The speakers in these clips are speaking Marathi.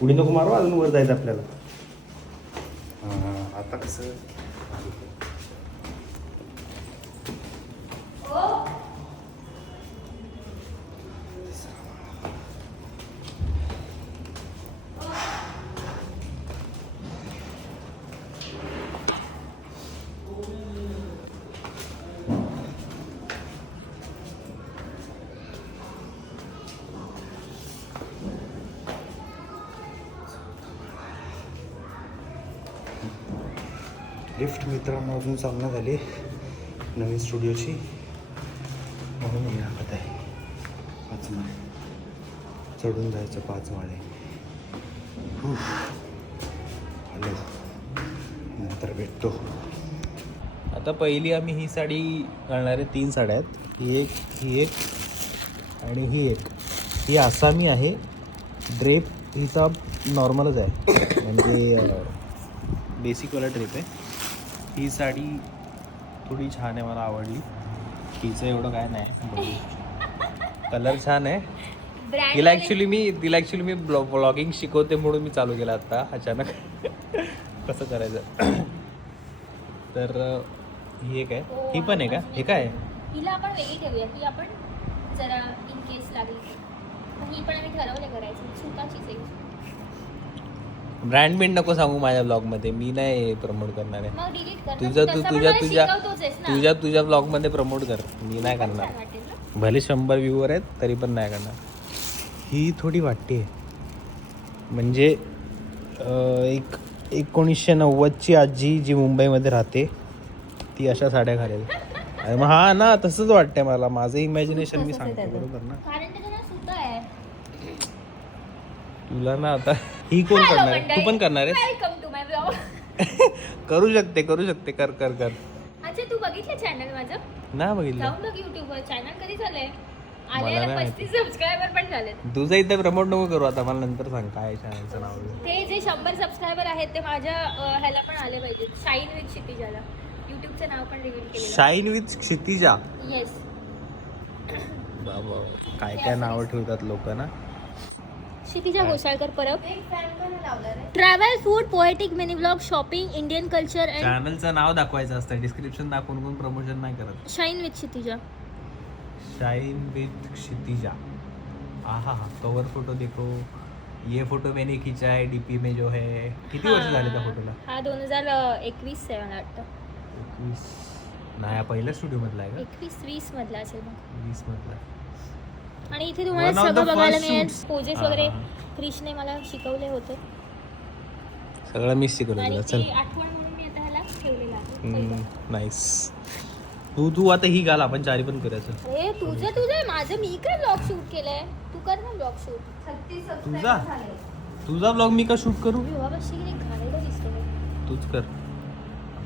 पुढे नको मारू, अजून वर जायचं आपल्याला. आता कसं लिफ्ट मित्रांनो अजून चालना झाली नवीन स्टुडिओची, म्हणून हे लागत आहे. 5 माळे चढून जायचं, 5 माळे. हॅलो, नंतर भेटतो. आता पहिली आम्ही ही साडी घालणार आहे. 3 साड्या आहेत. ही एक आणि ही एक. ही आसामी आहे. ड्रेप हिचा नॉर्मलच आहे, म्हणजे बेसिकवाला ड्रेप आहे. ही साडी थोडी छान आहे, मला आवडली. हिचं एवढं काय नाही, कलर छान आहे. तिला ॲक्च्युली मी ब्लॉगिंग शिकवते म्हणून मी चालू केलं आता अचानक कसं करायचं. तर ही एक आहे. ही पण आहे का? हे काय आहे? हिला आपण वेगळी ठेवूया, ही आपण जरा इन केस लागली. ही पण आम्ही ठरवलं करायचं, सुताचीच आहे. ब्रँड बिंड नको सांगू माझ्या ब्लॉगमध्ये, मी नाही प्रमोट करणार आहे. मग डिलीट कर. तुझ्या ब्लॉगमध्ये प्रमोट कर, मी नाही करणार. भले 100 व्ह्यूवर आहेत तरी पण नाही करणार. ही थोडी वाटते, म्हणजे 1990ची आजी जी मुंबईमध्ये राहते ती अशा साड्या घालेल. मग हा ना, तसंच वाटतंय मला. माझं इमॅजिनेशन मी सांगतो, बरोबर ना? तुला ना आता ही कोण करणार आहे? तू पण करणार आहेस? Welcome to my blog. करू शकते कर. अच्छा, तू बघितलं चॅनल माझं? नाही बघितलं. जाऊन बघ YouTube वर. चॅनल कधी झालंय? मला आलेला नाही 35 सबस्क्रायबर पण झालेत. तुझं इथे प्रमोट नको करू आता, मला नंतर सांग काय चॅनलचं नाव आहे. ते जे 100 सबस्क्रायबर आहेत ते माझ्या ह्याला पण आले पाहिजे. शाईन विथ क्षितिजाला YouTubeचं नाव पण रिव्हील केलं. Shine with Kshitija. येस. बाबा काय नाव ठेवतात लोक ना. Kshitija Ghosalkar Parab. Travel, food, poetic, mini blog, shopping, Indian culture and चॅनलचं नाव दाखवायचं असतं, डिस्क्रिप्शन दाखवून कोण प्रमोशन नाही करत. Shine with Kshitija. Shine with Kshitija. आहा हा, कवर फोटो देखो. ये फोटो मैंने खींचा है डीपी में जो है. किती वर्ष झाले त्या फोटोला? हा 2021 आहे मला वाटतं. 21 नाही, पहिल्या स्टुडिओ मधला आहे का? 21-20 मधला असेल मग. 20 मधला. आणि इथे तुम्हाला One of सगळं the बघायला first मिळेल. shoots. पोजेस वगैरे क्रिशने मला शिकवले होते सगळं मीच शिकवलं आणि तुला. ती चल. आठवण म्हणून मी आता ह्याला ठेवलेला आहे. नाईस. तू आता ही घाल, आपण चारी पण करायचं. अरे तुझं माझं मी काय ब्लॉग शूट केलंय. तू कर ना ब्लॉग शूट. तुझा ब्लॉग मी का शूट करू? घालायला दिसतो. तूच कर.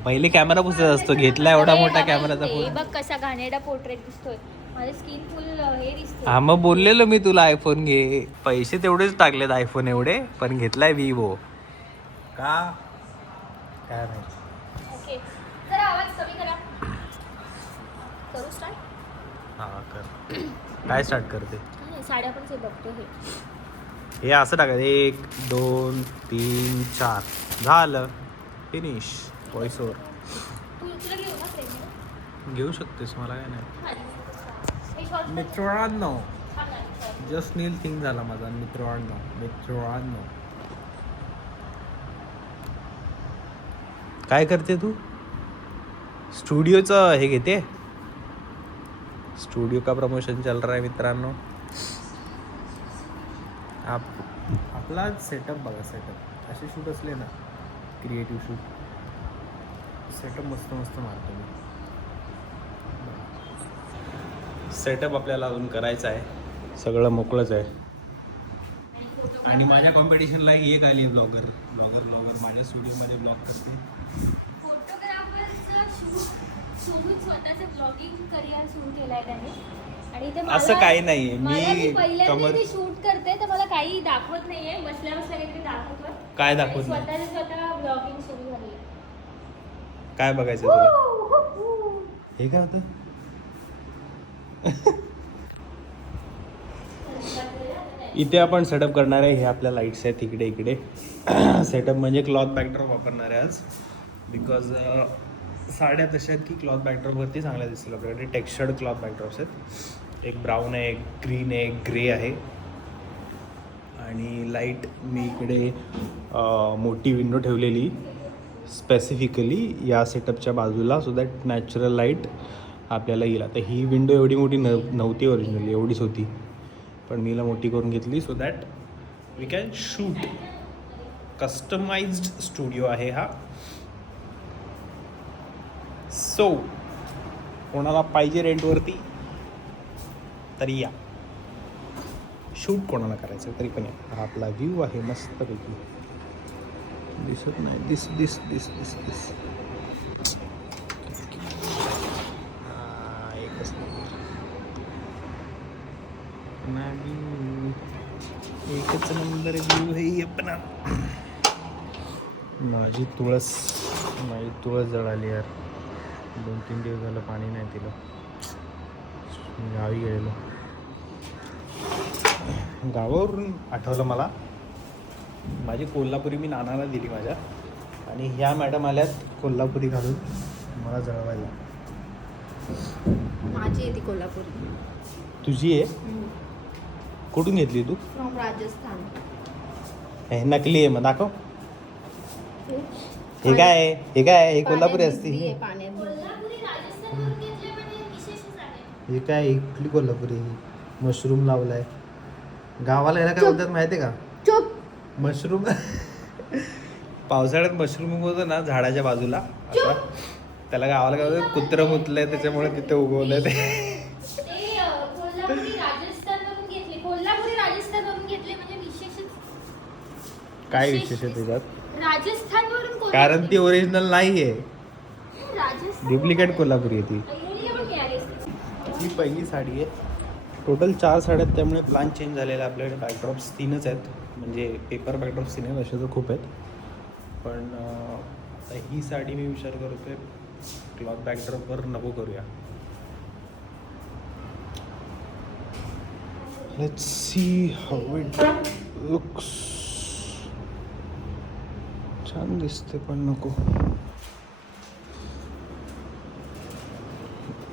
पहिले कॅमेरा पुसत असतो, घेतला एवढा मोठा कॅमेराचा हे फोन. बघ कसा घाणेरडा पोर्ट्रेट दिसतोय. माझी स्किन फुल हे दिसते. हा मग बोललेलो मी तुला आयफोन घे. पैसे तेवढेच टाकलेत आयफोन एवढे, पण घेतलाय विवो का काय माहिती. ओके, जरा आवाज कमी करा. करू स्टार्ट? हा कर. काय स्टार्ट करते? साड्या पण बघतो. हे असं टाकायचं. 1 2 3 4 झालं. फिनिश. Voice over. तुला घेऊ ना फ्रेंड? घेऊ शकतेस, मला काय नाही. हे शॉर्ट मित्रांनो, जस्ट नील थिंग झाला माझा. मित्रांनो काय करते तू? स्टुडिओचं हे घेते. स्टूडियो का प्रमोशन चल रहा है मित्रांनो. आपला सेटअप बघा. सेटअप असे शूट असले ना, क्रिएटिव्ह शूट, सेटअप मस्त मारतो मी. सेटअप आपल्याला अजून करायचा आहे. सगळं मोकळंच आहे. आणि माझ्या कॉम्पिटिशनला ही एक आली ब्लॉगर माझ्या स्टुडिओमध्ये ब्लॉग करते. फोटोग्राफरचं शूट स्वतःचं ब्लॉगिंग करिअर सुरू केलंय त्याने. आणि ते असं काही नाहीये. मी पहिल्यांदा शूट करते तर मला काही दाखवत नाहीये. बसल्या काहीतरी दाखवतोय. काय दाखवत नाही? स्वतः ब्लॉगिंग सुरू झाली. काय बघायचं तुला? हे काय होतं? इथे आपण सेटअप करणार आहे. हे आपल्या लाईट्स आहेत इकडे इकडे. सेटअप म्हणजे क्लॉथ बॅकड्रॉप वापरणार आहे आज. बिकॉज साड्या तशा आहेत की क्लॉथ बॅकड्रॉपवरती चांगल्या दिसतील. आपल्याकडे टेक्स्चर्ड क्लॉथ बॅकड्रॉप्स आहेत. एक ब्राऊन आहे, एक ग्रीन आहे, एक ग्रे आहे. आणि लाईट मी इकडे मोठी विंडो ठेवलेली स्पेसिफिकली या सेटअपच्या बाजूला, सो दॅट नॅचरल लाईट आपल्याला येईल. आता ही विंडो एवढी मोठी नव्हती ओरिजिनली, एवढीच होती, पण मी मोठी करून घेतली so that we can shoot. Customised studio आहे हा. सो कोणाला पाहिजे रेंटवरती तरी या. शूट कोणाला करायचं तरी पण या. हा आपला व्ह्यू आहे मस्तपैकी. दिसत नाही. दिस दिस दिस दिस दिस एकच एकच नंबर व्ह्यू आहे आपला. माझी तुळस जळाली यार. 2-3 दिवस झालं पाणी नाही दिलं. गावी गेलेलो. गावावरून आठवलं मला, माझी कोल्हापुरी मी नानाला दिली माझ्या, आणि ह्या मॅडम आल्यात कोल्हापुरी घालून मला जळवायला. माझी आहे ती कोल्हापुरी. तुझी आहे? कुठून घेतली तू? फ्रॉम राजस्थान. हे नकली आहे. मग दाखव. हे काय आहे? हे काय आहे? हे कोल्हापुरी असते. हे काय? ही कुठली कोल्हापुरी? मशरूम लावलाय. गावाला याला काय बोलतात माहिती आहे का? मशरूम. पावसाळ्यात मशरूम उगवतो ना झाडाच्या बाजूला, असा त्याला गावाला काय बोलतात? कुत्रं मुतलंय त्याच्यामुळे तिथे उगवलंय ते. काय विशेष आहे त्याच्यात? राजस्थानवरून. कारण ती ओरिजिनल नाहीये, डुप्लिकेट कोल्हापुरी आहे ती. ही पहिली साडी आहे. टोटल 4 साड्या आहेत, त्यामुळे प्लॅन चेंज झालेला. आपल्याकडे बॅकड्रॉप्स 3च आहेत, म्हणजे पेपर बॅकड्रॉप्स 3 आहेत. असे तर खूप आहेत, पण ही साडी मी विचार करतोय क्लॉथ बॅकड्रॉपवर नको करूया. Let's see how it looks. छान दिसते पण नको.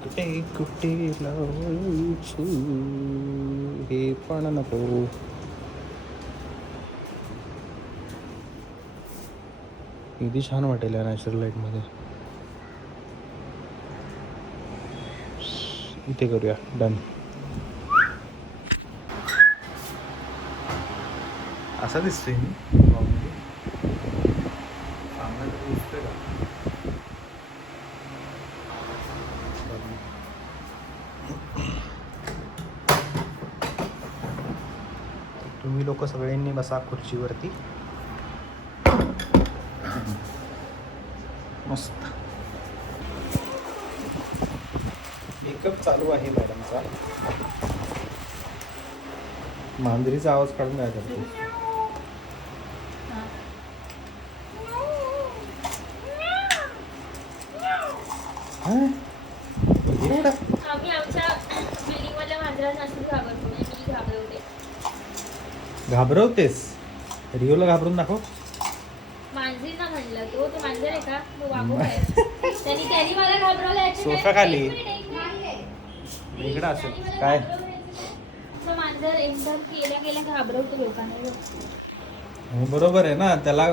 कुठे कुठे लावायचं हे पण नको. किती छान वाटेल या नॅचरल लाईटमध्ये. इथे करूया. डन. असा दिसतोय मी चांगला दिसतोय का? तुम्ही लोक सगळ्यांनी बसा खुर्चीवरती. मस्त. मेकअप चालू आहे मॅडमचा. मांजरीचा आवाज काढून काय करतो? आम्ही आमच्या बिल्डिंगमधल्या मांजरांना असं घाबरतो. मी घाबरवते. घाबरवतेस? रिओला घाबरून दाखव. मांजरीना म्हणलं तो मांजर आहे का? तो वाघू आहे. त्यांनी मला घाबरवलं. सोफा खाली इकडं असेल काय? मांजर एकदम गेल्या घाबरवतो लोकांना. बरोबर आहे ना. त्याला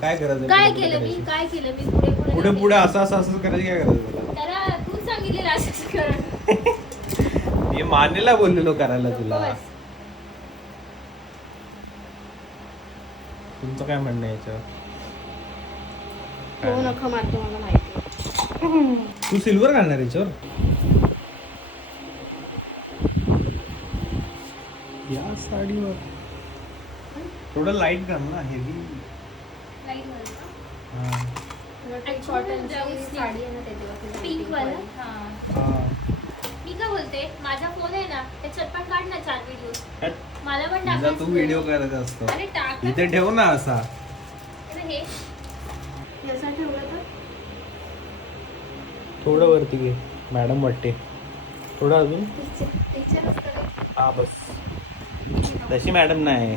काय करायचं? काय केलं मी? पुढे असं करायचं. काय करायचं त्याला? तू सांगितलेलं असं कर. मी मानेला बोललेलो करायला तुला. तुमचं काय म्हणणं आहे याच्यावर? हो नख मारतो मला माहिती. तू सिल्वर घालणार याच्यावर? या साडीवर थोडं लाईट घाल ना. हेवी पिंक वाला. मी काय बोलते, माझा फोन आहे ना त्याच्यात पण काढ ना 4 व्हिडिओ. मला पण टाकायचं. तू व्हिडिओ करायचा असतो. अरे टाक इथे ठेव ना. असा हे असं ठेवलं तर थोडं वरती घे. मॅडम वाटते थोडं अजून. हा बस. तशी मॅडम नाही.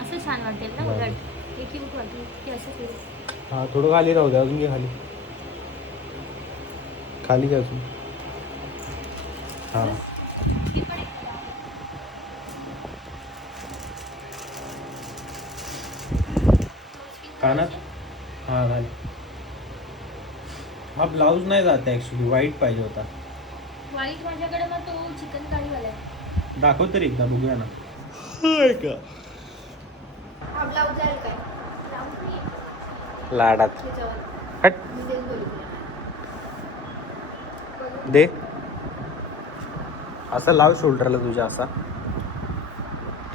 असं छान वाटेल ना बरं. उलट हे क्यूट वाटेल की असं केलं. हा थोडं खाली राहू दे, अजून घे खाली. खाली घे अजून. हा हे पण एक कानात हा घाल. हा ब्लाऊज नाही जात ऍक्च्युली, व्हाईट पाहिजे होता. व्हाईट माझ्याकडे मग तो चिकन कारीवाला आहे. दाखव तरी एकदा बघूया ना. का हा ब्लाऊज जाईल काय? ब्लाऊज नाही लाडात त्याच्यावर हट मी तेच बोलू तुला. दे. असं लाव शोल्डरला तुझ्या, असा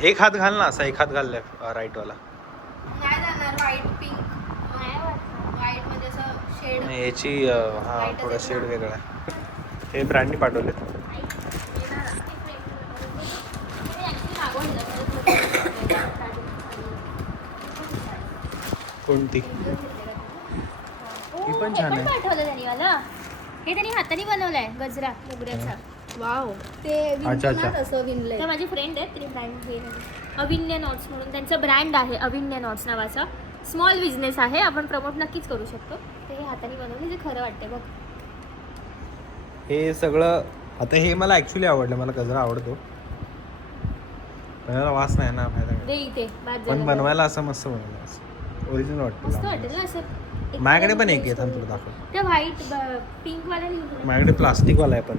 एक हात घाल ना, असा एक हात घाल लेफ्ट राईट वाला. नाही जाणार व्हाईट पिंक नाही वाटत. व्हाईट म्हणजे असं शेड. आणि याची हा थोडा शेड वेगळा आहे. हे ब्रँडनी पाठवले. कोणती? ही पण छान आहे. पाठवलं त्यांनी मला. हे त्यांनी हाताने बनवलंय गजरा मोगऱ्याचा. वाव. ते अच्छा, अच्छा. असं विणलंय. त्या माझी फ्रेंड आहे, तिने ब्रँड हे अविन्य नॉट्स म्हणून त्यांचं ब्रँड आहे. अविन्य नॉट्स नावाचा स्मॉल बिझनेस आहे. आपण प्रमोट नक्कीच करू शकतो. ते हे हाताने बनवले, जे खरं वाटते बघ. हे सगळं आता हे मला ऍक्च्युली आवडलं, मला गजरा आवडतो. बनवायला वास नाही ना फायदा दे इथे बाद पण झालं. बनवायला असं मस्त बनवलं, ओरिजिनल मस्त वाटेल वाटतं. ना असं. माझ्याकडे पण एक आहे, थांब तुला दाखव. त्या व्हाईट पिंक वाल्या माझ्याकडे प्लास्टिकवाला आहे, पण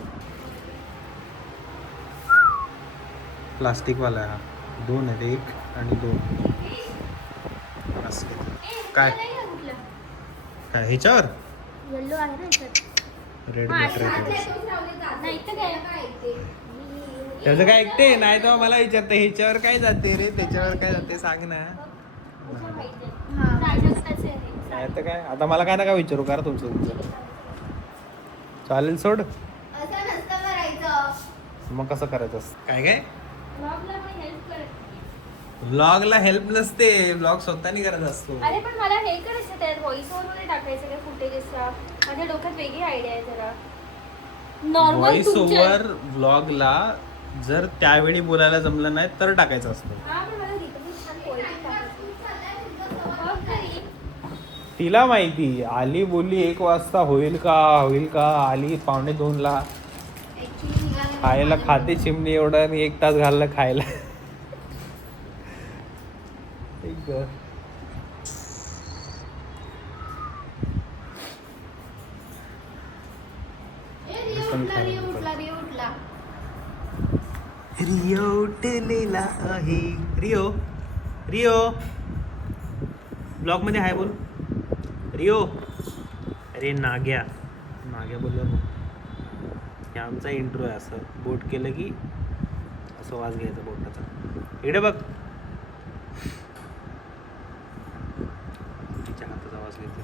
प्लास्टिकवाला आहे हा. दोन आहेत, एक आणि दोन असले. काय काय ह्याच्यावर येल्लो आहे ना याच्यात. रेड हा, बेटर आहे. नाही तर काय त्याचं काय ऐकते नाही तर मला विचारते ह्याच्यावर काय जाते रे, त्याच्यावर काय जाते सांग ना. राजस्थानचे आहे. नाही तर काय, आता मला काय ना काय विचारू करा तुमचं. चालेल सोड. असं नसतं करायचं. मग कसं करायचं काय काय ब्लॉगला पण हेल्प कर. व्लॉगला हेल्प नसते, व्लॉग स्वतःनी करत असतो. अरे पण मला हे करायचं त्यात व्हॉइस ओव्हर मध्ये टाकायचं काय फुटेजेसचा. माझ्या डोक्यात वेगळी आयडिया आहे जरा. नॉर्मल व्हॉइस ओव्हर व्लॉगला जर त्यावेळी बोलायला जमलं नाही तर टाकायचं असतं. हा पण मला रिकमेंड छान पोएटिक टाकायचं. तिला माहिती आली बोलली 1 वाजता होईल का आली 1:45ला. खायला खाते चिमणी एवढा आणि 1 तास घालला खायला. रिओ उठलेला आहे. रिओ रिओ ब्लॉग मध्ये हाय बोल. रिओ अरे नाग्या बोललो ना. हे आमचा इंट्रो आहे. असं बोट केलं की असं वाज घ्यायचा बोटाचा. इकडे बघ, तिच्या हाताचा आवाज घेतो.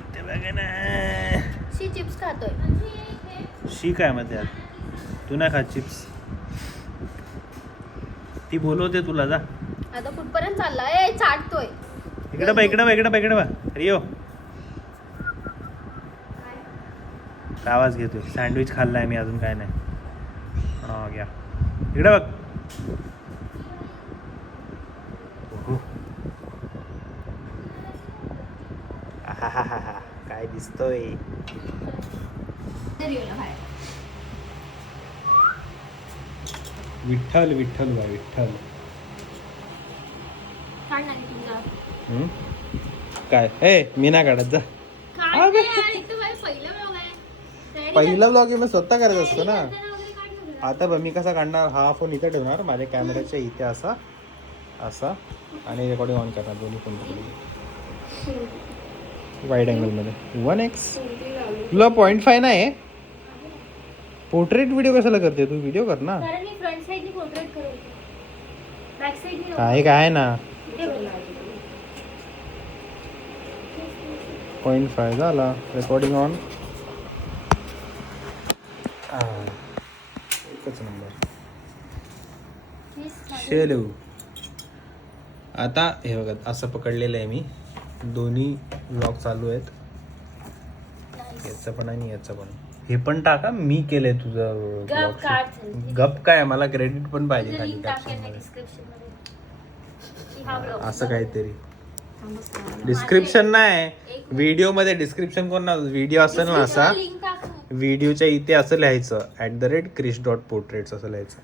इथे बघा ना. शी चिप्स खातोय. शी काय मध्ये आत तू नाही खात चिप्स. ती बोलवते तुला, जा. आता कुठपर्यंत चाललाय? चाटतोय. इकडे बा रिओ. आवाज घेतोय. सँडविच खाल्लाय मी, अजून काय नाही. हा घ्या. इकडे बघ. आहाहाहा, काय दिसतोय. विठ्ठल विठ्ठल बाय विठ्ठल. काढ ना तुझा. काय ए मी नाही काढत, जा. काढ ना यार, इथं माझं पहिलं vlog आहे. पहिला ब्लॉग मी स्वतः करत असतो ना. वगैरे काढ ना जरा. आता बघ मी कसा काढणार. हा फोन इथे ठेवणार, माझ्या कॅमेऱ्याच्या इथे असा असा आणि रेकॉर्डिंग ऑन करणार दोन्ही फोन पकडून वाईड अँगलमध्ये. 1x तुला 0.5 नाही. पोर्ट्रेट व्हिडिओ कशाला करते तू? व्हिडिओ कर ना. कारण मी फ्रंट साइडनी पोर्ट्रेट करत होते. बॅक साइडनी काय ना 0.5 झाला. Recording on. एकच नंबर. शेलू. आता हे बघा असं पकडलेलं आहे मी. दोन्ही व्लॉग चालू आहेत, याचा पण आणि याचा पण. हे पण टाका, मी केलंय तुझं गप vlog काढ shoot. चल. गप काय, मला क्रेडिट पण पाहिजे खाली लिंक टाकेल caption मी मध्ये. डिस्क्रिप्शन मध्ये की हा vlog. असं काहीतरी माझे डिस्क्रिप्शन नाही, एक व्हिडिओ मध्ये डिस्क्रिप्शन कोण ना, व्हिडिओ असेल ना असा, लिंक टाक. व्हिडिओच्या इथे असं लिहायचं @krish.portraits असं लिहायचं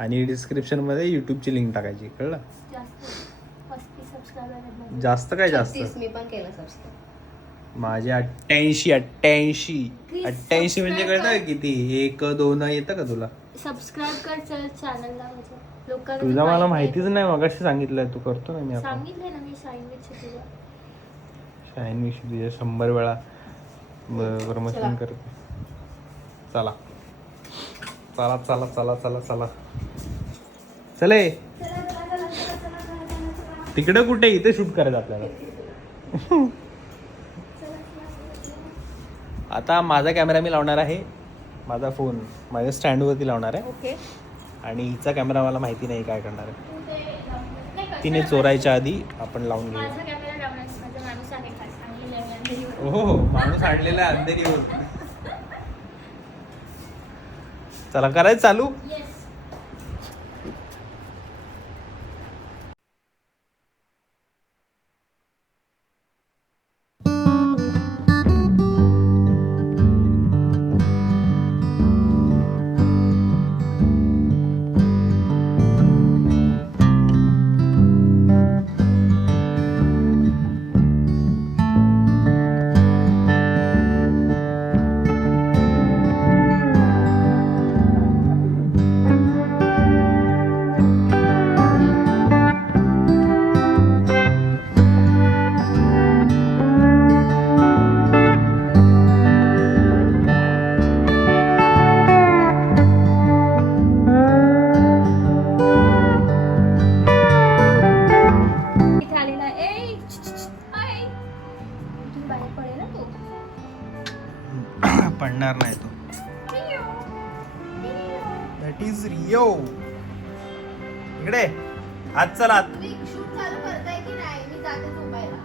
आणि डिस्क्रिप्शन मध्ये युट्यूबची लिंक टाकायची, कळलं? जास्त 35 सबस्क्रायबर जास्त काय जास्त, 36 मी पण केलं सबस्क्राईब. माझे 88 म्हणजे कळतं किती, 1 2 येतं का तुला? सबस्क्राईब कर चल चॅनलला माझ्या. लोकांना तुझा मला माहिती माहितीच नाही, मगाशी सांगितलंय, तू करतो ना मी आहे. आता सांगितलंय ना मी सँडविच तुझं. शाईन विश तुझ्या 100 वेळा प्रमोशन चला. करते. चला चला चला चला चला चला चले. तिकडे कुठे, इथे शूट करायचं आपल्याला. आता माझा कॅमेरा मी लावणार आहे, माझा फोन माझ्या स्टँडवरती लावणार आहे ओके. आणि हिचा कॅमेरा मला माहिती नाही काय करणार आहे. तू ते नाही का, तिने चला, चोरायच्या आधी आपण लावून घेऊ. माझा कॅमेरा लावण्यास माझा माणूस आहे खास सांगितलंय मी अंधेरीवर. हो, माणूस आणलेला अंधेरी होत. चला करायचं चालू. येस. इथे आलेला आहे. ए, हाय. इथून बाहेर पडेल ना तो. पडणार नाही तो. That is Rio. इकडे आज चला. तुम्ही शूट चालू करताय की नाही? मी जाते झोपायला.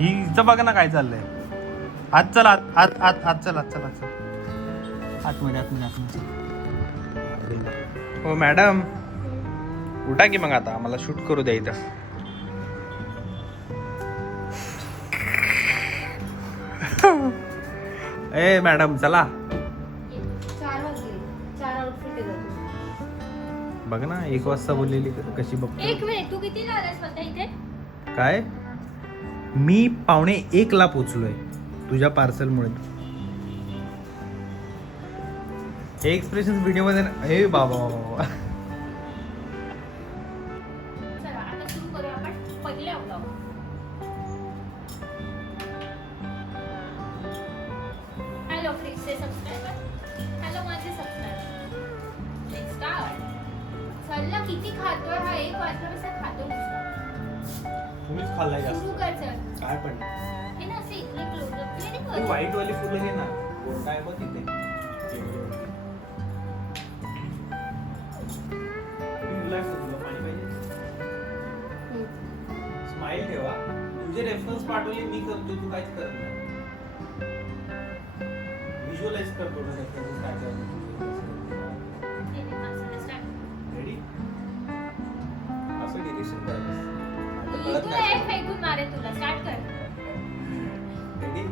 हिचं बघा ना काय चाललंय. आज चला, आत आत आत चला चला चला आतमध्ये आतमध्ये. हो मॅडम, उठा की मग आता, आम्हाला शूट करू द्या इथं. ए मॅडम चला. 4 वाजले. 4 आउटफिट आहे. बघ ना, 1 वाजता बोललेली कशी बघतो. एक मिनिट, तू किती आलास स्वतः इथे? काय, मी 1:45ला पोचलोय तुझ्या पार्सलमुळे. हे एक्सप्रेशन व्हिडिओ मध्ये हे बाबा. चला आता सुरू करूया आपण पहिल्या vlog. हॅलो फ्रेंड्सचे सबस्क्रायबर, हॅलो माझे सबस्क्रायबर. Let's start. चल ना, किती खातोय हा? 1 वाजल्यापासून खातो नुसता. तुम्हीच खाल्लाय सुरू कर चल. काय पण हे ना असे इकडे क्लोजअप नाही कर. व्हाईट वाली फुलं घे ना. कोणता आहे बघ तिथे. स्माइल ठेवा. तुझे रेफरन्स पाठवले मी करतो, तू काहीच करत नाही. व्हिज्युअलाइज करतो ना रेफरन्स काय रेडी. असं डिरेक्शन करायचं. कळत तू नाही. एक फेकून मारे तुला. स्टार्ट कर. रेडी.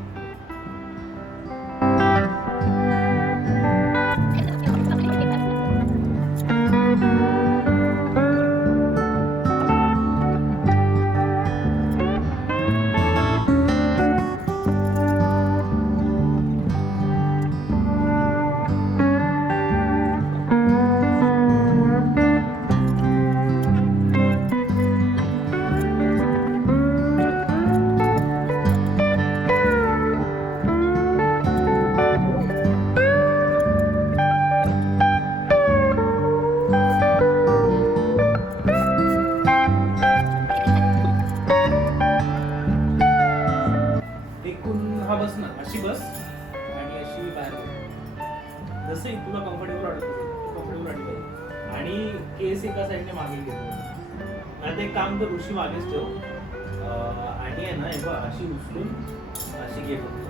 बस ना, अशी बस आणि अशी बाहेर बस. जसं तुला कम्फर्टेबल वाटत कम्फर्टेबल वाटलं. आणि केस एका साईडने मागे घेतो. आता एक काम कर, ऋषी मागेच ठेव आणि आहे ना, हे बघ अशी उचलून अशी घे फक्त.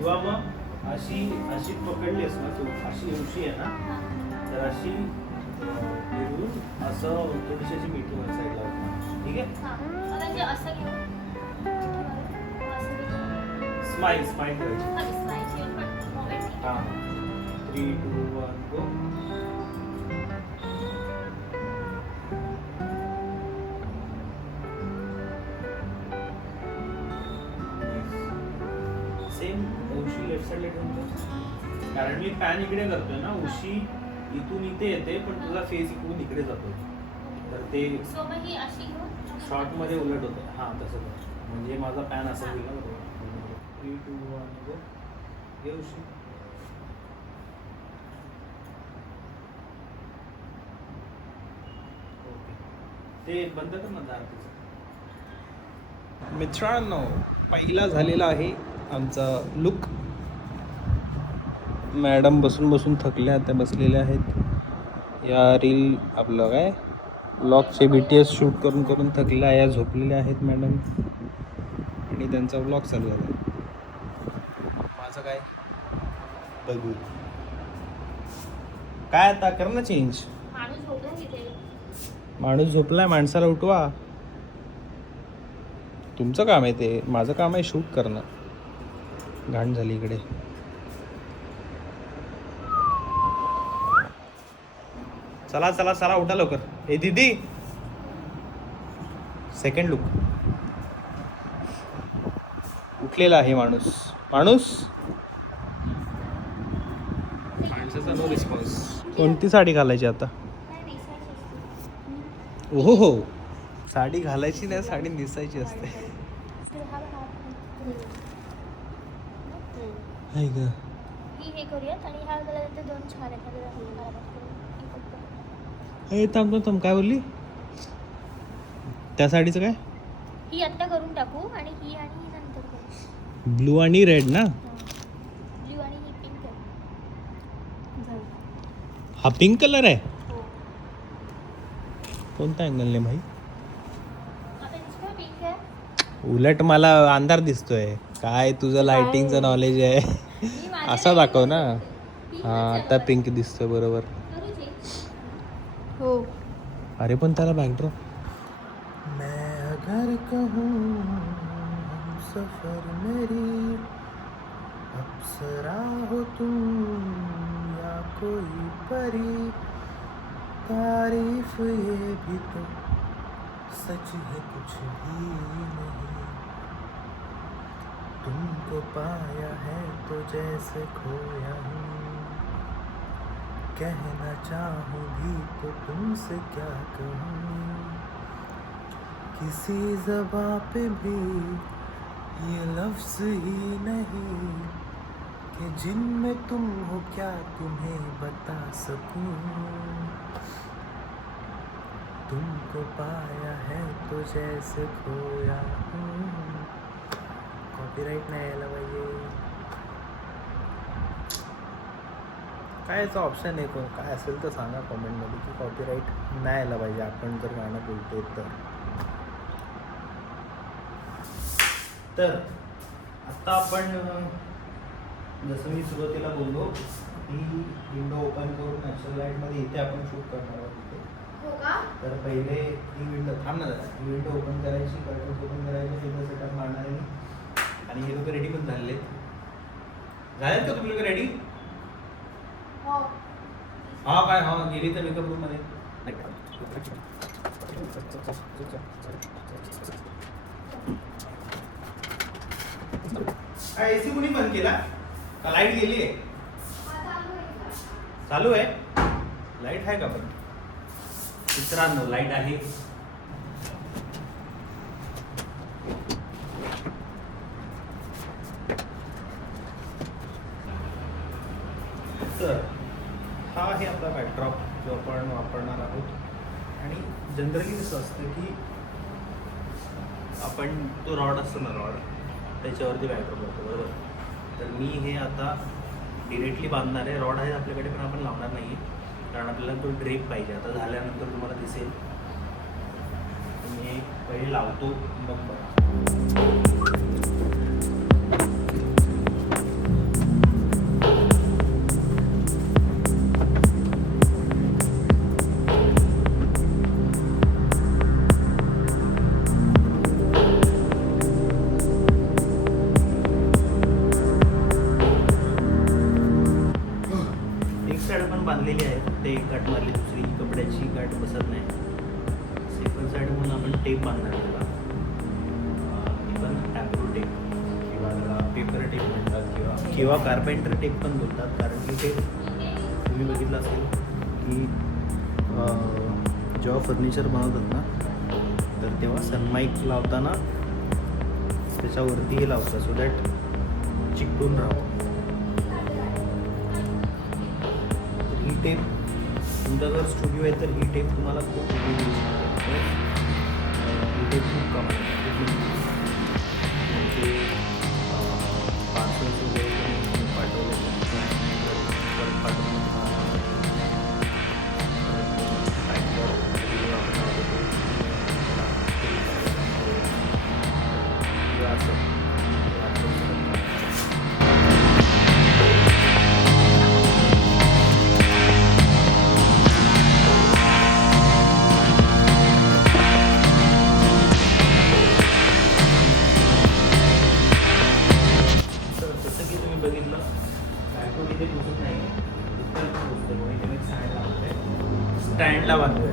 किंवा मग अशी अशी पकडलीस ना तू, अशी उशी आहे ना, तर अशी फिरवून असं थोडीशी अशी मिठी वर साईडला होती. ठीक आहे. म्हणजे असं घेऊन स्माइल स्माइल करायची. हा. हां 3, 2, 1 गो. सेम उशी लेफ्ट साईडला ठेवून कर. कारण मी पॅन इकडे करतोय ना, उशी इथून इथे येते पण तुझा फेस इकडून इकडे जातो, तर ते सो मग ही अशी घेऊन शॉर्ट मध्ये उलट होतं. हां तसं कर, म्हणजे माझा पॅन असा होईल ना. 3, 2, 1 गो. घे उशी. ओके, ते बंद कर ना दार तिचं. मित्रांनो, पहिला झालेला आहे आमचा लुक. मॅडम बसून बसून थकल्या, त्या बसलेल्या आहेत. या रील आपलं काय व्लॉगचे BTS शूट करून करून थकल्या, या झोपलेल्या आहेत मॅडम, आणि त्यांचा व्लॉग चालू झाला. माझं काय बघू काय आता, कर ना चेंज. माणूस झोपला तिथे. माणूस झोपलाय, माणसाला उठवा. तुमचं काम आहे ते, माझं काम आहे शूट करणं. घाण झाली इकडे. चला चला चला, उठा लवकर. ए दीदी, सेकंड लुक. उठलेला आहे माणूस. माणसाचा नो रिस्पॉन्स. कोणती साडी घालायची आता? ओहो हो, साडी घालायची नाही, साडी नेसायची असते. हाय ग. ही हे करूयात आणि ह्या कलर ते दोन छान आहेत. थांब थांब थांब, काय बोलली? त्या साडीचं काय? ही आत्ता करून टाकू आणि ही नंतर करू. ब्लू आणि रेड ना? ब्ल्यू आणि ही पिंक आहे. हा पिंक कलर आहे. हो. कोणता अँगलने भाई? आता दिसतोय पिंक आहे. उलट मला अंधार दिसतोय. काय तुझं लाइटिंगचं नॉलेज आहे? मी माझ्या असा दाखव ना. पिंकच हा आहे आता मला. पिंक दिसतोय बरोबर. करू change? हो. अरे पण त्याला बॅकड्रॉप. मैं अगर कहूँ सफर मेरी अप्सरा हो तुम या कोई परी, तारीफ ये भी तो सच है कुछ भी नहीं, तुमको पाया है तो जैसे खोया हूँ, कहना चाहूँ भी तो तुमसे क्या कहूँ, किसी ज़बां पे भी ये लफ्ज़ ही नहीं कि जिनमें तुम हो क्या तुम्हें बता सकूं, तुमको पाया है तो जैसे खोया हूँ. कॉपीराइट नाही यायला पाहिजे. काय याचा ऑप्शन आहे? कोण काय असेल तर सांगा कॉमेंटमध्ये की कॉपीराईट नाही यायला पाहिजे आपण जर गाणं बोलतोय तर आत्ता आपण जसं मी सुरुवातीला बोललो ही विंडो ओपन करून नॅचरल लाईटमध्ये इथे आपण शूट करणार आहोत इथे. हो का? तर पहिले ही विंडो थांब ना जरा, ही विंडो ओपन करायची, कर्टन्स ओपन करायचे, तिथं सेटअप मारणार आहे. आणि हे लोक रेडी पण झालेले झालेत का तुम्ही लोक रेडी? हो. हा काय हा गेली तर मेकअप रूम मध्ये. काय एसी कुणी बंद केला का? लाईट गेली आहे? चालू आहे. लाईट आहे का? पण मित्रांनो लाईट आहे. तर हा आहे आपला बॅकड्रॉप जो आपण वापरणार आहोत. आणि जनरली कसं असतं की आपण तो रॉड असतो ना, रॉड त्याच्यावरती बॅकड्रॉप लावतो बरोबर. तर मी हे आता डिरेक्टली बांधणार आहे. रॉड आहे आपल्याकडे पण आपण लावणार नाही आहे कारण आपल्याला तो ड्रेप पाहिजे. आता झाल्यानंतर तुम्हाला दिसेल. मी पहिले लावतो मग बघा. साईड पण बांधलेली आहे. ते एक गाठ मारली, दुसरी कपड्याची गाठ बसत नाही. सेकंड साईड म्हणून आपण टेप बांधणार त्याला. हे पण ॲप्रो टेप किंवा त्याला पेपर टेप म्हणतात किंवा कार्पेंटर टेप पण बोलतात. कारण की ते तुम्ही बघितलं असेल की जेव्हा फर्निचर बनवतात ना तर तेव्हा सनमाईक लावताना त्याच्यावरती हे लावतात सो दॅट चिकटून राहावं. तर ही टेप तुमचा जर स्टुडिओ आहे तर ही टेप तुम्हाला खूप उपयोगी येऊ शकते. ही टेप खूप कम आहे. म्हणजे पार्सल्स वगैरे तुम्ही पाठवले परत पाठवून तुम्हाला जसं की तुम्ही बघितलं बॅटो इथे घुसत नाही. स्टँडला बांधूया.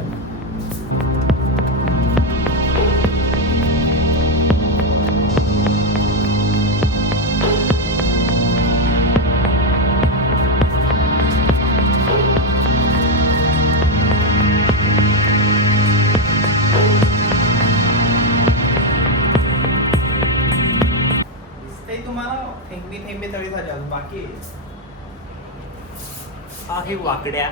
तुम्हाला थेंबे थेंबे तळी झाले अजून बाकी आहे वाकड्या.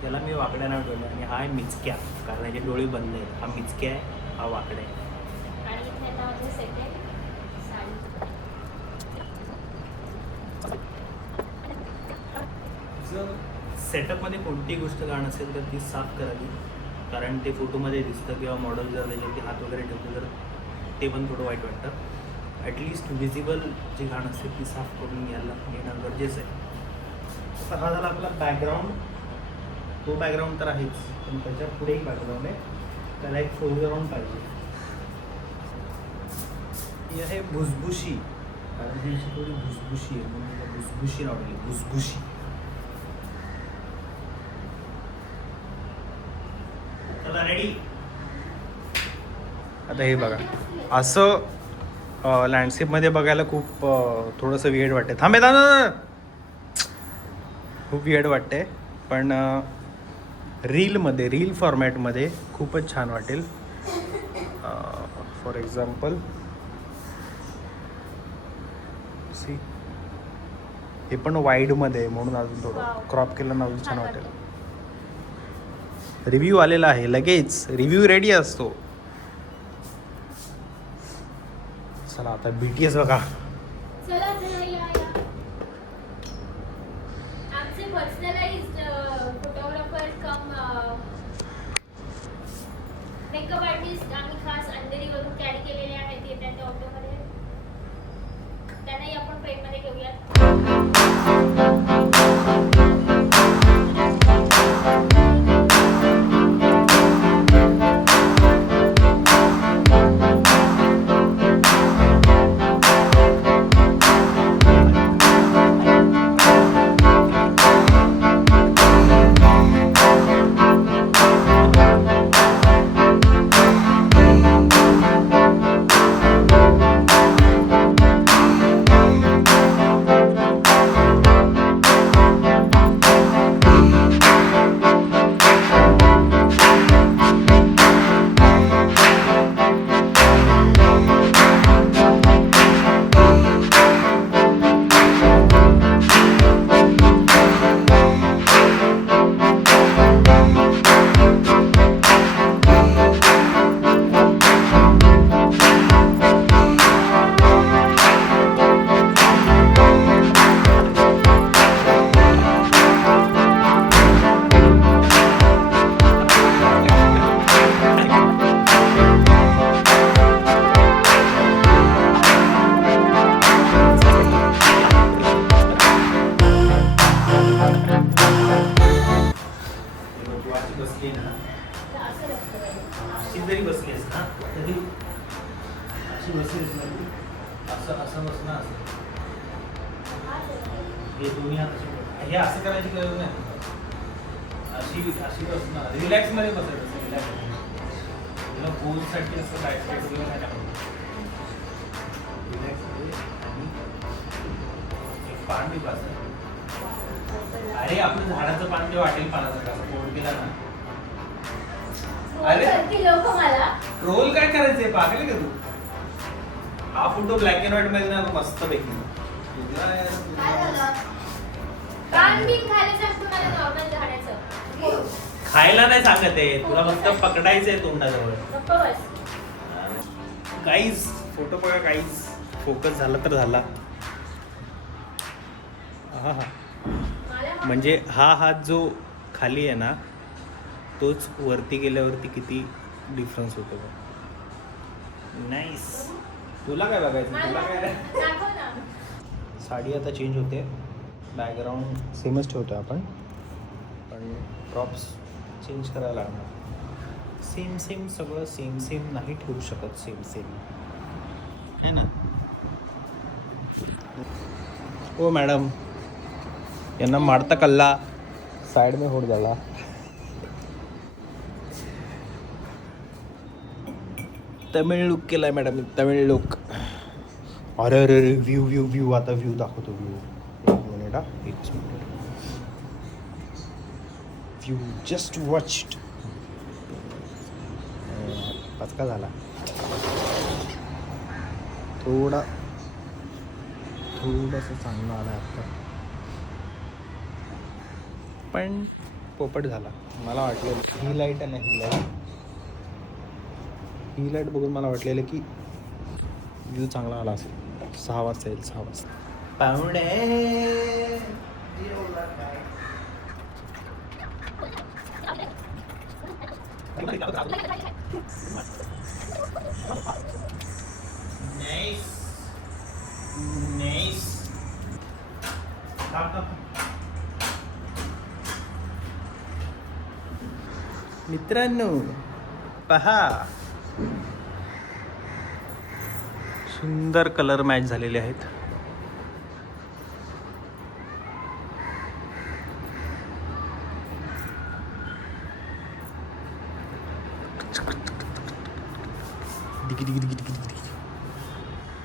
त्याला मी वाकड्या नाव ठेवलं आणि हा आहे मिचक्या. कारण याचे डोळे बंद आहेत. हा मिचक्या आहे, हा वाकड्या आहे. आणि इथे नावाचं सेकंड साडी. जर सेटअपमध्ये कोणतीही गोष्ट घाण असेल तर ती साफ करावी. कारण ते फोटोमध्ये दिसतं किंवा मॉडेल जर त्याच्यावरती हात वगैरे ठेवतो तर ते पण थोडं वाईट वाटतं. ॲटलिस्ट विजिबल जी घाण असते ती साफ करून घ्यायला घेणं गरजेचं आहे. आता हा झाला आपला बॅकग्राऊंड. तो बॅकग्राऊंड तर आहेच पण त्याच्या पुढेही बॅकग्राऊंड आहे. त्याला एक फोरग्राऊंड पाहिजे. ही आहे भुसभुशी. कारण ही अशी थोडी भुसभुशी आहे म्हणून तिला भुसभुशी लावली. भुसभुशी. चला रेडी. आता हे बघा असं लँडस्केपमध्ये बघायला खूप थोडंसं वियर्ड वाटते. थांबे खूप वियर्ड वाटते पण रीलमध्ये रील फॉर्मॅटमध्ये खूपच छान वाटेल. फॉर एक्झाम्पल सी हे पण वाईडमध्ये आहे म्हणून अजून थोडं क्रॉप केलं ना अजून छान वाटेल. रिव्ह्यू आलेला आहे लगेच. रिव्ह्यू रेडी असतो. चला आता BTS बघा. चला चला या या. आमचे पर्सनलाइज्ड फोटोग्राफर कम मेकअप आर्टिस्ट आम्ही खास अंधेरीवरून कॅरी केलेले आहेत. येत्या त्या ऑटोमध्ये त्यांनाही आपण फ्रेममध्ये घेऊयात. हे असं करायची गरज नाही. अशी बसणार रिलॅक्स मध्ये बसायचं. रिलॅक्स तुला पोजसाठी असं काय वगैरे नाही टाकलं. रिलॅक्स मध्ये आणि एक पान बी बस. अरे आपलं झाडाचं पान जे वाटेल पानासारखं असं फोल्ड केला ना. अरे लोक मला रोल काय करायचंय पागल का तू? हा फोटो ब्लॅक अँड व्हाईट मध्ये ना मस्त पैकी. काय झालं? पान बी खायला सांगतो मला नॉर्मल झाडाचं. खायला नाही सांगत आहे तुला, फक्त पकडायचंय तोंडाजवळ. गप्प बस. काहीच फोटो बघा, काहीच फोकस झाला तर झाला. हा हा मला म्हणजे हा हात जो खाली आहे ना तोच वरती गेल्यावरती किती डिफरन्स होतो बघ. नाईस. तुला काय बघायचं? तुला काय? दाखव ना. साडी आता चेंज होते. बॅकग्राऊंड सेमच ठेवतो आपण, पण प्रॉप्स चेंज करायला लागणार. सेम सेम सगळं सेम सेम नाही ठेवू शकत. सेम सेम है ना. ओ मॅडम, यांना मारता कल्ला साइड में होड झाला. तमिळ लुक केलाय मॅडम, तमिळ लुक. अरे अरे अरे व्ह्यू व्ह्यू व्ह्यू आता व्ह्यू दाखवतो. व्ह्यू एक मिनिट हा, एकच मिनिट. View just watched. पचका झाला थोडासा चांगला आला आता, पण पोपट झाला. मला वाटलेलं ही लाईट आहे ना, ही लाईट बघून मला वाटलेलं की व्ह्यू चांगला आला असेल. 6 वाजता येईल. 6 वाजता पाहुणे. मित्रांनो पहा, सुंदर कलर मॅच झालेले आहेत.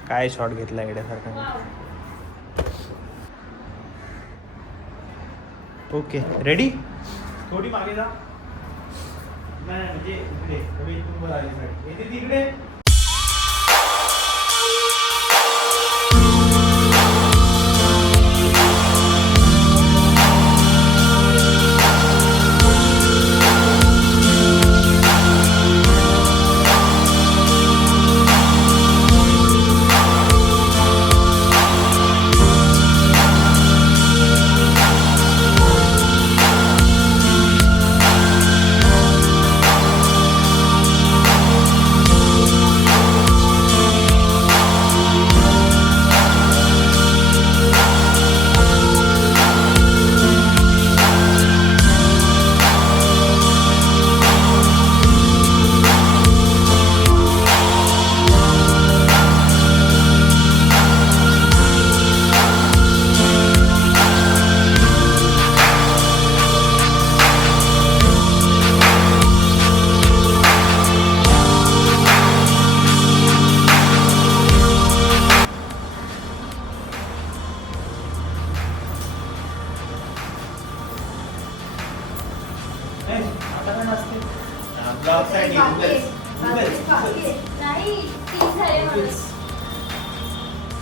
काय शॉट घेतला येड्यासारखा. Okay ready. थोडी मागे जा. नाही म्हणजे इकडे थोडी इथून वर आली साईड. येते तिकडे.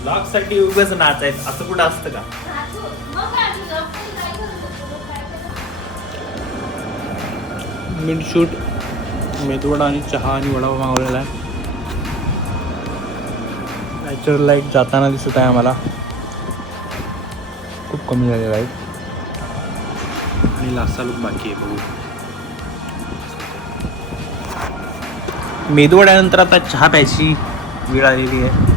ब्लॉग साठी उगाच नाचायचं असं कुठं असतं का? मिड शूट मेदूवडा आणि चहा आणि वडापाव मागवलेला आहे. नॅचरल लाईट जाताना दिसत आहे आम्हाला. खूप कमी झालेला आहे आणि लास्टचा लुक बाकी आहे. बघू. मेदूवड्यानंतर आता चहा प्यायची वेळ आलेली आहे.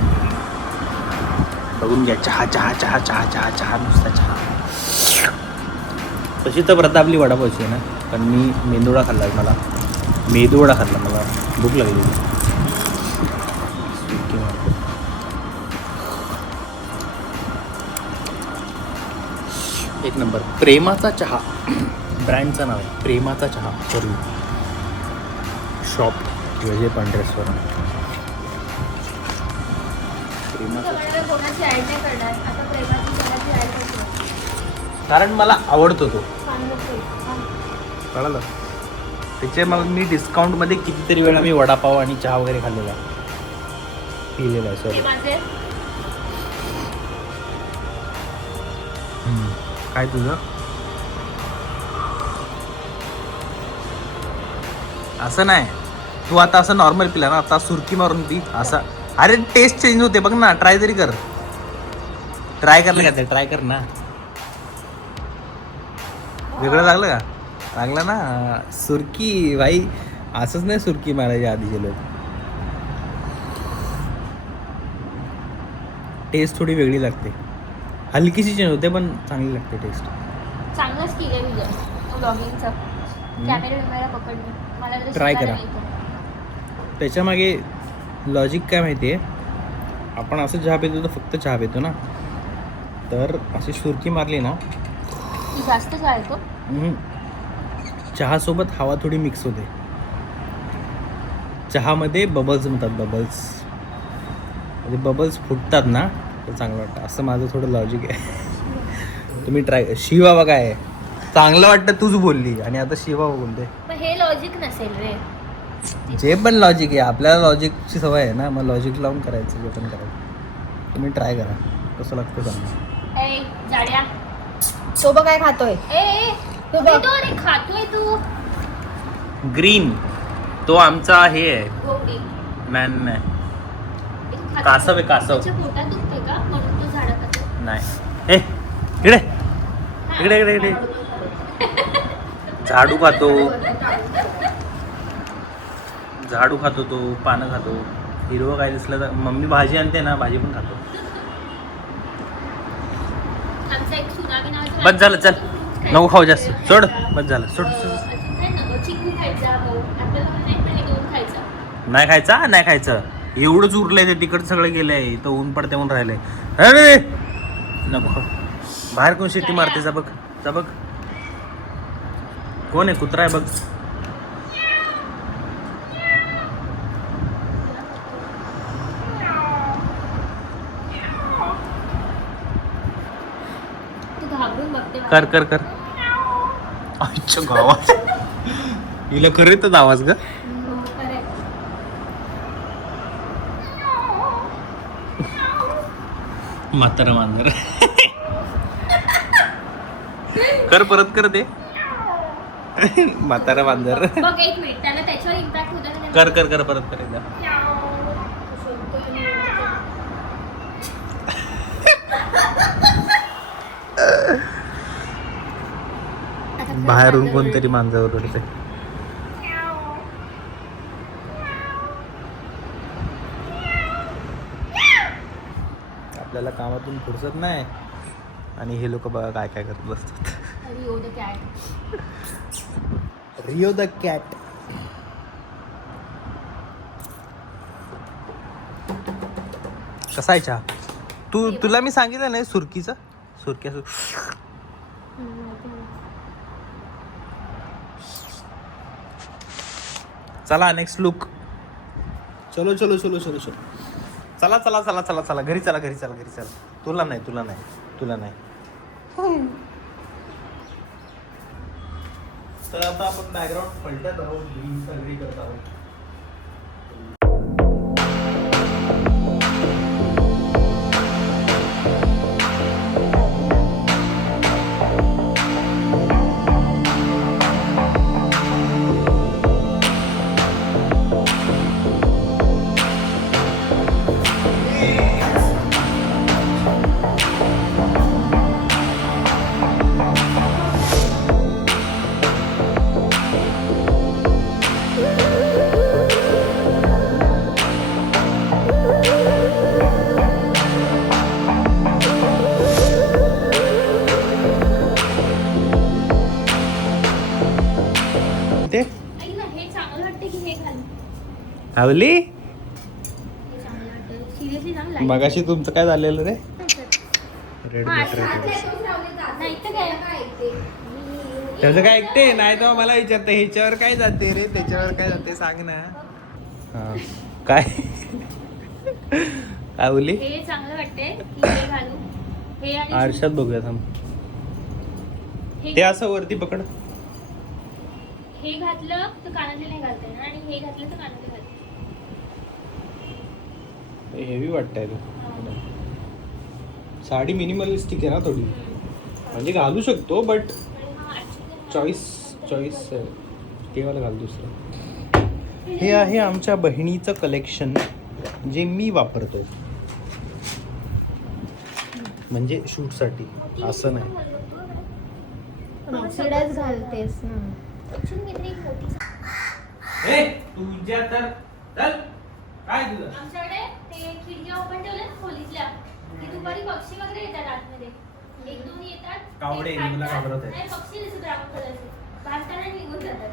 बघून घ्या. चहा चहा चहा चहा चहा चहा नुसता चहा. तशी तर प्रथा आपली वडापावची आहे ना, पण मी मेदूवडा खाल्ला. मला मेदूवडा खाल्ला. मला भूक लागली. एक नंबर. प्रेमाचा चहा ब्रँडचं नाव आहे, प्रेमाचा चहा सॉरी शॉप विजय पांढरेश्वरम. प्रेमाचा त्याच्यामुळे कोणाची ॲड नाही करणार आता प्रेमाची कोणाची ॲड नाही करणार. कारण मला आवडतो तो, चांगलं ते. कळलं. त्याचे मग मी डिस्काउंटमध्ये कितीतरी वेळा मी वडापाव आणि चहा वगैरे खाल्लेला आहे, पिलेला आहे. हे सॉरी. माझे काय तुझं असं नाही, तू आता असं नॉर्मल पिला ना, आता सुरकी मारून पी असं. अरे टेस्ट चेंज होते बघ ना, ट्राय तरी कर. ट्राय करलं का ते, ट्राय कर ना. वेगळं लागलं का? लागलं ना. सुरकी भाई असंच नाही सुरकी मारायचे आधीचे लोक. टेस्ट थोडी वेगळी लागते, हलकीशी चेंज होते पण चांगली लागते टेस्ट. चांगलंच केलं तुझं ब्लॉगिंगचं. कॅमेरा पकडणे मला जरा Try शिकायला करा. मिळतं. त्याच्यामागे लॉजिक काय माहिती आहे, आपण असं चहा पितो तर फक्त चहा पितो ना, तर अशी सुरकी मारली ना, ती जास्त चालतो. चहासोबत हवा थोडी मिक्स होते. चहामध्ये बबल्स म्हणतात, बबल्स म्हणजे बबल्स फुटतात ना, तर चांगलं वाटतं. असं माझं थोडं लॉजिक आहे. तुम्ही ट्राय. शिवा बघा आहे चांगलं वाटतं तूच बोलली आणि आता शिवा बोलते. पण हे लॉजिक नसेल रे. जे पण लॉजिक आहे, आपल्याला लॉजिकची सवय आहे ना, मग लॉजिक लावून करायचं जे पण करायचं. तुम्ही ट्राय करा कसं लागतं चांगलं. ए जाड्या तो बघ काय खातोय. ए तू तो बघ. रे खातोय तू ग्रीन तो आमचा हे आहे, गोबडी. मॅन नाही, ए, तू खातोय? कासव आहे, कासव. त्याच्या पोटात दुखते का म्हणून तो झाडा खातो. नाही. ए इकडे इकडे इकडे इकडे. झाडू खातो, झाडू खातो तो, पानं खातो. हिरवं काय दिसलं तर मम्मी भाजी आणते ना, भाजी पण खातो. आमचा एक सुनामी नावाचा बस झालं, चल नको खाऊ जास्त, सोड. बस झालं, सोड सोड. अजून काय नको, चिकू खायचा भाऊ आपल्याला पण नाही, पण हे दोन खायचा. नाही खायचा, नाही खायचं. एवढंच उरलंय ते, तिकट सगळं गेलंय, तर ऊन पडते म्हणून राहिलंय. अरे नको, बाहेर कोण शेती मारते जा बघ, जा बघ. कोण आहे? कुत्रा आहे बघ. तू घाबरून बघते मला. कर कर कर. अच्छा गावात हिला खरं येतात आवाज ग. हो, खरंय. म्हातारा मांजर. कर परत कर ते. म्हातारा मांजर. बघ एक मिनिट त्याला त्याच्यावर इम्पॅक्ट होता का कर कर कर परत कर एकदा. बाहेरून कोणतरी मांजर ओरडते. आपल्याला कामातून फुरसत नाही आणि हे लोक बघा काय काय करत बसतात. Rio the cat. Rio the cat. कसा आहे चहा? तुला मी सांगितलं नाही सुरकीचा, सुरक्या चला नेक्स्ट लुक. चलो चलो चलो चलो चलो. चला चला चला चला चला घरी चला घरी चला घरी चला. तुला नाही तुला नाही तुला नाही. तर आता आपण बॅकग्राऊंड पलटत आहोत, ग्रीन सगळी करत आहोत. ते ऐक ना, हे चांगलं वाटतं की हे घाल. आवली हे चांगलं वाटतं सिरियसली चांगलं मगाशी तुमचं काय झालेलं रे? आहे. रेड हा, बटर. नाही तर काय त्याचं काय ऐकते नाही तर मला विचारते ह्याच्यावर काय जाते रे त्याच्यावर काय जाते सांग ना. हा काय काय बोलली. हे चांगलं वाटतंय की हे घालू हे आणि आरशात बघूया थांब. हे ते असं वरती पकड. हे घातलं तर कानातले नाही घालता येणार आणि हे घातलं तर कानातले घालता हेवी वाटतंय तो. येणार. साडी मिनिमलिस्टिक आहे ना थोडी म्हणजे घालू शकतो बट चॉईस ते वाला घाल दुसरं. हे आहे आमच्या बहिणीचं कलेक्शन जे मी वापरतो म्हणजे शूटसाठी असं नाही. मॉक्सिडाईज घालतेस ना. तुझ्या तर चल काय तुझं. आमच्याकडे ते खिडक्या ओपन ठेवल्या ना खोलीतल्या की दुपारी पक्षी वगैरे येतात आतमध्ये. एक दोन येतात ते कावडे, खातात. मला घाबरत आहे. नाही, पक्षी दिसत ब्राऊन कलरचे भारताला निघून जातात.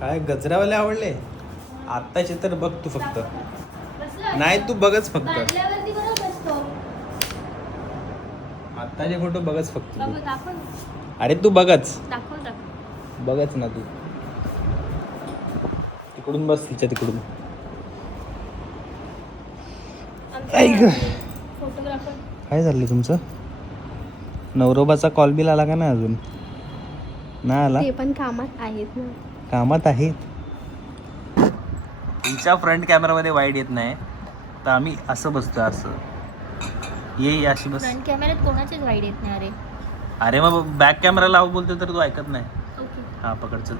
काय गजरावाले आवडले आत्ताचे तर बघ तू फक्त. बसलं? नाही तू बघच फक्त. बांधल्यावरती बरोबर बसतो. आत्ताचे फोटो बघच फक्त बाबा तू. दाखव अरे तू बघच दाखव. बघच ना तू. तिकडून बस तिच्या तिकडून. ऐक. फोटोग्राफर काय झालं तुमचं. नवरोबाचा कॉल बिल आला का नाही अजून. नाही आला. ते पण कामात आहेत ना. कामात आहेत. तिच्या फ्रंट कॅमेरामध्ये वाईट येत नाही तर आम्ही असं बसतो असं. ये अशी बस. फ्रंट कॅमेऱ्यात कोणाचेच वाईट येत नाही. अरे अरे मग बॅक कॅमेरा लाव बोलतो तर तू ऐकत नाही. ओके. हा पकड चल.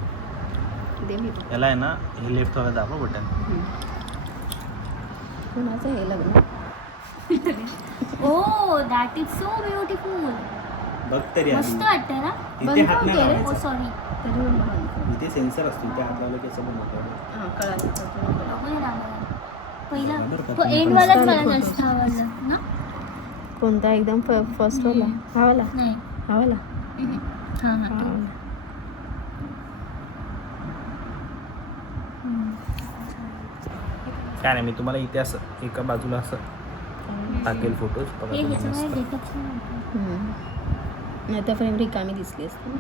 दे मी पण. याला आहे ना हे लेफ्ट वाला दाबा बटन. कुणाचं हे लग्न. ओ दॅट इज सो ब्युटिफुल. बघ तरी मस्त वाटतंय ना. इथे हात नाही बंद होते रे. ओ लावायचा. सॉरी. तरी पण बघ. इथे सेन्सर असतो इथे हात लावलं की असं पण होतं. हां कळालं. बघूया ना मला. पहिला बरं का, तो तुम्ही एंड पण वालाच style मला photos. जास्त आवडला ना. कोणता एकदम फर्स्ट वाला. हा वाला. नाही हा वाला. हा हा हा. काय नाही मी तुम्हाला इथे असं एका बाजूला असं टाकेल फोटोज बघा हे तुम्ही ह्याच्यामुळे मस्त. डिटेक्शन नाही तर फ्रेम रिकामी दिसली असते.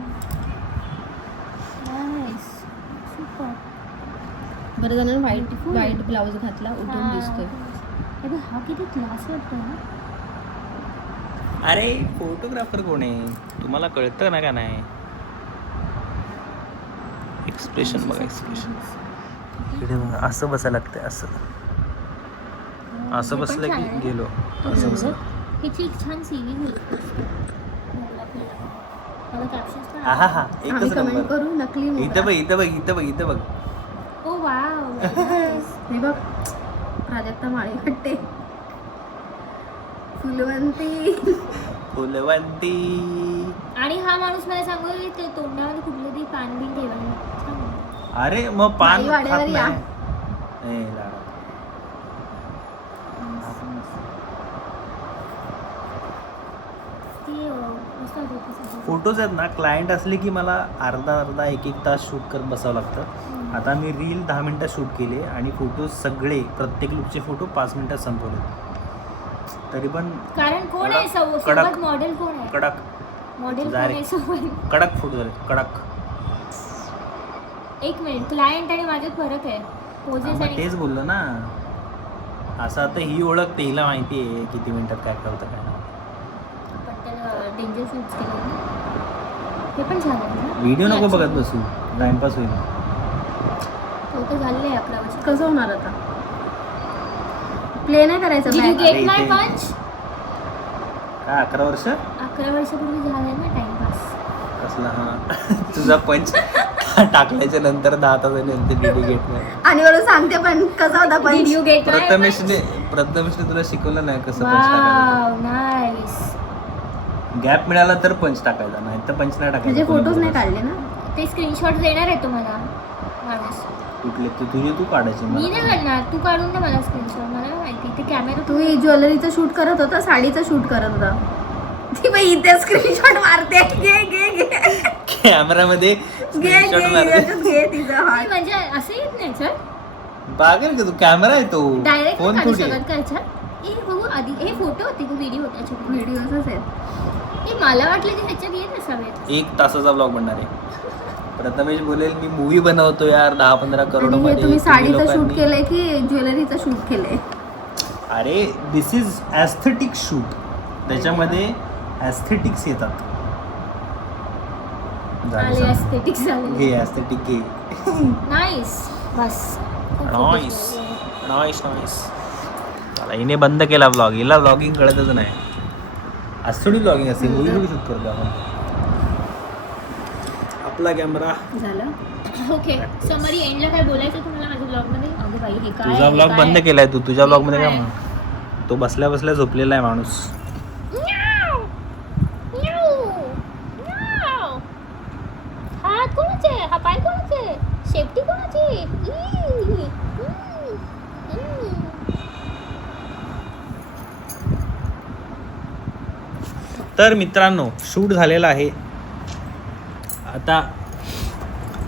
सुपर. बरं जणांना व्हाईट ब्लाऊज घातला उठून दिसतोय. हे बघ हा किती क्लास वाटतोय ना. अरे फोटोग्राफर कोण आहे तुम्हाला कळतं ना का नाही. एक्सप्रेशन बघा एक्सप्रेशन. इकडे बघा असं बसायला लागतंय असं. असं हे पण बसलं छान की आहे. गेलो. असं बसलं. ह्याची एक छान सिरीज होती. मला कॅप्शन्स पण हा हा हा आम्ही एकच कमेंट नंबर. करू नकली इथं मोगरा. बघ इथं बघ इथं बघ इथं बघ. ओ वाव. हे बघ प्राजक्ता माळी वाटते. फुलवंती. फुलवंती. आणि हा माणूस मला सांगू ते तोंडामध्ये कुठलं तरी पान बिन ठेवायला छान आहे. अरे मग पान आई वाड्यावर खात या. नाही. ए, लाडा. ते मस्त वाटतं तसं. फोटोज आहेत ना क्लायंट असले की मला अर्धा एक तास शूट करत बसावं लागतं. आता मी रील 10 मिनटात शूट केले आणि फोटोज सगळे प्रत्येक लुकचे फोटो 5 मिनिटात संपवले. तरी पण कारण कोण आहे कडक. सोबत मॉडेल कोण आहे. कडक मॉडेल कोण जारे. आहे सोबत. कडक फोटो झाले कडक. एक मिनिट क्लायंट आणि माझ्यात फरक आहे. पोजेस मग आणि तेच बोललो ना. असं आता ही ओळखते हिला माहिती आहे किती मिनिटात काय होतं काय नाही. आपण त्याला डेंजर शूट्स केले ना. हे पण छान आहे ना. व्हिडिओ नको हे बघत बसू टाइमपास होईल. फोटो झाले 11 वर्ष. कसं होणार आता. प्ले नाही करायचं Did you back. get my इथे- punch? काय 11 वर्ष 11 वर्षापूर्वी झालंय ना टाइमपास. कसला हा तुझा पंच टाकल्याच्या नंतर 10 तासानंतर डीडी घेत नाही. आणि बरोबर सांगते पण कसा होता पण. Did you get my punch? प्रथमेशने तुला शिकवलं नाही कसं पंच टाकायचं. Wow nice. गॅप मिळाला तर पंच टाकायचा, नाही तर पंच नाही म्हणजे टाकायचा. फोटोज नाही काढले ना. ते स्क्रीनशॉट देणार आहे तुम्हाला माणूस. कुठले ते तुझे तू काढायचे मी मला नाही करणार, तू काढून दे मला स्क्रीनशॉट. मला नाही माहिती ते कॅमेरा तू ज्वेलरीचं शूट करत होता, साडीचं शूट करत होता. ती बाई इथे स्क्रीनशॉट मारते. घे घे घे कॅमेरामध्ये घे screenshot घे मारते. याच्यात घे तिचा हात. म्हणजे असं येत नाही सर. बागेल का तू, कॅमेरा आहे तो, डायरेक्ट फोन काढू थोडी आहे. शकत का याच्यात? हे बघू आधी, हे फोटो होते का व्हिडिओ होता याच्यात? व्हिडिओजच आहेत. हे मला वाटलं की ह्याच्यात येत असावेत. 1 तासाचा ब्लॉग बनणार आहे. प्रथमेश बोलेल मी मूवी बनवतो यार 10-15 करोड आणि हे मध्ये. तुम्ही साडीचं शूट लोकांनी- केलंय की ज्वेलरीचं शूट केलंय? अरे दिस इज ॲस्थेटिक शूट, त्याच्यामध्ये ॲस्थेटिक्स येतात. झालं आले सांग. aesthetics आले. हे ॲस्थेटिक घे. नाईस. बस. खूप नॉईस focus नॉईस नॉईस. चला हिने बंद केला ब्लॉग, हिला ब्लॉगिंग कळतच नाही. आज थोडी ब्लॉगिंग असते, मूवी थोडी शूट करतो आपण. आपला कॅमेरा. झालं. ओके समरी एंडला काय बोलायचं तुम्हाला माझ्या ब्लॉग मध्ये? अगं बाई हे काय? तुझा ब्लॉग हे बंद काय? केलाय तू, तुझ्या ब्लॉग मध्ये काय काय? म्हणू? तो बसल्या बसल्या झोपलेला आहे माणूस. म्याव. म्याव. म्याव. हात कोणाचे? हा पाय कोणाचे? शेपटी कोणाची? ई. तर मित्रांनो शूट झालेला आहे. आता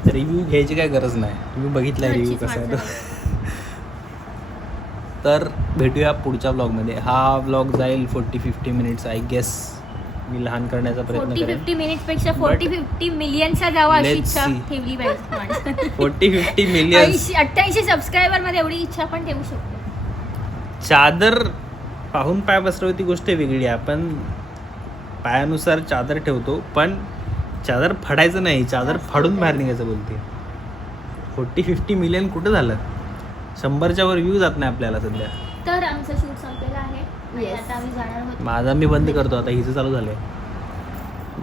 रिव्ह्यू घ्यायची काय गरज नाही, तुम्ही बघितला रिव्ह्यू कसा आहे तो. तर भेटूया पुढच्या ब्लॉगमध्ये. हा ब्लॉग जाईल 40-50 मिनिट्स आय गेस. मी लहान करण्याचा प्रयत्न करेन. 40-50 मिनिट्स पेक्षा 40-50 मिलियनचा जावा अशी Let's इच्छा see. ठेवली पाहिजे. 40-50 मिलियन. 88 सबस्क्रायबर मध्ये एवढी इच्छा पण ठेवू शकतो. चादर पाहून पाय पसरव ती गोष्ट वेगळी आहे. आपण पायानुसार चादर ठेवतो, पण चादर फाडायचं नाही, चादर फाडून बाहेर निघायचं बोलते. 40-50 मिलियन कुठं झालं? 100च्या वर व्ह्यू जात नाही आपल्याला सध्या. तर आमचं शूट संपलेलं आहे आणि Yes. आता आम्ही जाणार आहोत. माझा मी बंद करतो आता, हिचं चालू झालंय.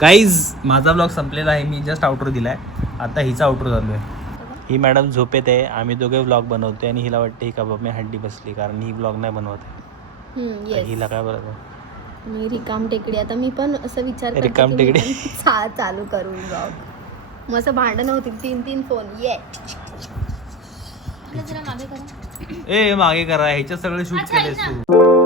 गाईज माझा ब्लॉग संपलेला आहे, मी जस्ट आउटरो दिलाय, आता हिचा आउटरो चालू आहे. ही मॅडम झोपेत आहे, आम्ही दोघे ब्लॉग बनवतोय आणि हिला वाटते ही कबाब मी हड्डी बसली, कारण ही ब्लॉग नाही बनवत आहे. तर येस. हिला काय बरं. मी रिकाम टेकडी. आता मी पण असं विचार करते रिकाम की मी टेकडी. पण चालू करू ब्लॉग. मग असं भांडण होती 3 फोन. ये जरा मागे करा. ए मागे करा, ह्याच्यात सगळं शूट अच्छा, केलंस ऐक ना. तू.